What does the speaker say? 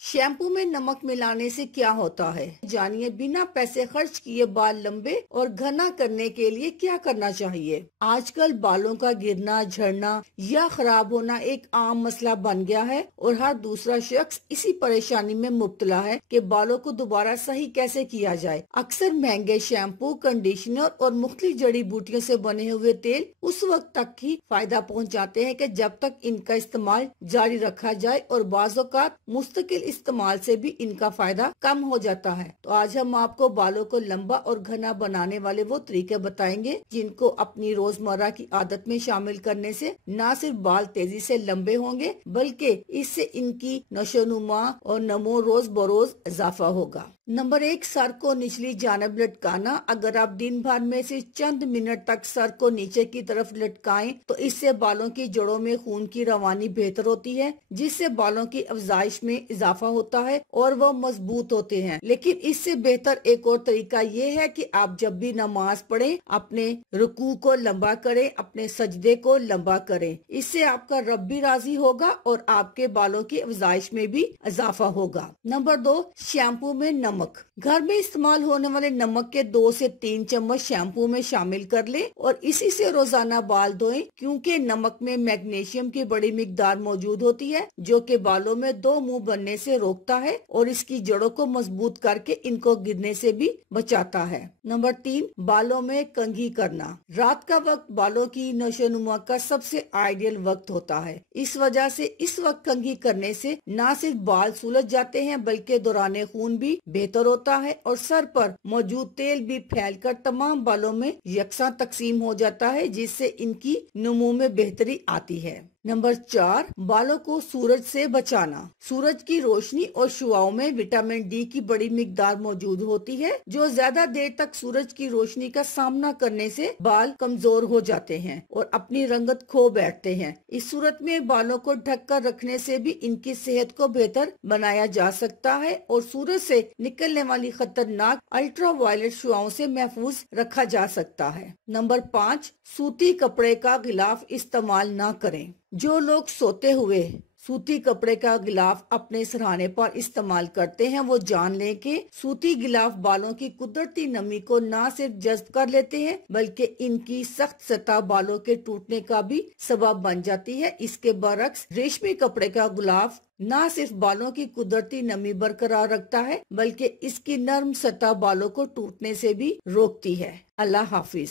Shampoo में नमक मिलाने से क्या होता है, जानिए। बिना पैसे खर्च किए बाल लंबे और घना करने के लिए क्या करना चाहिए। आजकल बालों का गिरना, झड़ना या खराब होना एक आम मसला बन गया है और हर दूसरा शख्स इसी परेशानी में मुब्तला है कि बालों को दोबारा सही कैसे किया जाए। अक्सर महंगे शैम्पू, कंडीशनर और मुख्तलिफ जड़ी बूटियों से बने हुए तेल उस वक्त तक ही फायदा पहुंचाते हैं कि जब तक इनका इस्तेमाल जारी रखा जाए और बाज़ औक़ात मुस्तकिल इस्तेमाल से भी इनका फायदा कम हो जाता है। तो आज हम आपको बालों को लंबा और घना बनाने वाले वो तरीके बताएंगे जिनको अपनी रोजमर्रा की आदत में शामिल करने से न सिर्फ बाल तेजी से लंबे होंगे बल्कि इससे इनकी नशोनुमा और नमो रोज बरोज इजाफा होगा। नंबर 1, सर को निचली जानब लटकाना। अगर आप दिन भर में से चंद मिनट तक सर को नीचे की तरफ लटकाएं तो इससे बालों की जड़ों में खून की रवानी बेहतर होती है, जिससे बालों की अफजाइश में इजाफा होता है और वो मजबूत होते हैं। लेकिन इससे बेहतर एक और तरीका ये है कि आप जब भी नमाज पढ़ें अपने रुकू को लंबा करें, अपने सजदे को लंबा करें। इससे आपका रब भी राजी होगा और आपके बालों की अफजाइश में भी इजाफा होगा। नंबर 2, शैम्पू में नमक। घर में इस्तेमाल होने वाले नमक के 2 से 3 चम्मच शैम्पू में शामिल कर लें और इसी से रोजाना बाल धोएं, क्योंकि नमक में मैग्नीशियम की बड़ी मिकदार मौजूद होती है जो कि बालों में 2 मुंह बनने से रोकता है और इसकी जड़ों को मजबूत करके इनको गिरने से भी बचाता है। नंबर 3, बालों में कंघी करना। रात का वक्त बालों की नशोनुमा का सबसे आइडियल वक्त होता है। इस वजह से इस वक्त कंघी करने से न सिर्फ बाल सुलझ जाते हैं बल्कि दौरान खून भी बेहतर होता है और सर पर मौजूद तेल भी फैलकर तमाम बालों में यकसा तकसीम हो जाता है, जिससे इनकी नमू में बेहतरी आती है। नंबर 4, बालों को सूरज से बचाना। सूरज की रोशनी और शुआओं में विटामिन डी की बड़ी मिकदार मौजूद होती है, जो ज्यादा देर तक सूरज की रोशनी का सामना करने से बाल कमजोर हो जाते हैं और अपनी रंगत खो बैठते हैं। इस सूरत में बालों को ढक कर रखने से भी इनकी सेहत को बेहतर बनाया जा सकता है और सूरज से निकलने वाली खतरनाक अल्ट्रावायलेट शुआओं से महफूज रखा जा सकता है। नंबर 5, सूती कपड़े का गिलाफ इस्तेमाल न करें। जो लोग सोते हुए सूती कपड़े का गिलाफ अपने सिरहाने पर इस्तेमाल करते हैं वो जान लें कि सूती गिलाफ बालों की कुदरती नमी को न सिर्फ जज्ब कर लेते हैं बल्कि इनकी सख्त सतह बालों के टूटने का भी सबब बन जाती है। इसके बरक्स रेशमी कपड़े का गिलाफ न सिर्फ बालों की कुदरती नमी बरकरार रखता है बल्कि इसकी नर्म सतह बालों को टूटने से भी रोकती है। अल्लाह हाफिज।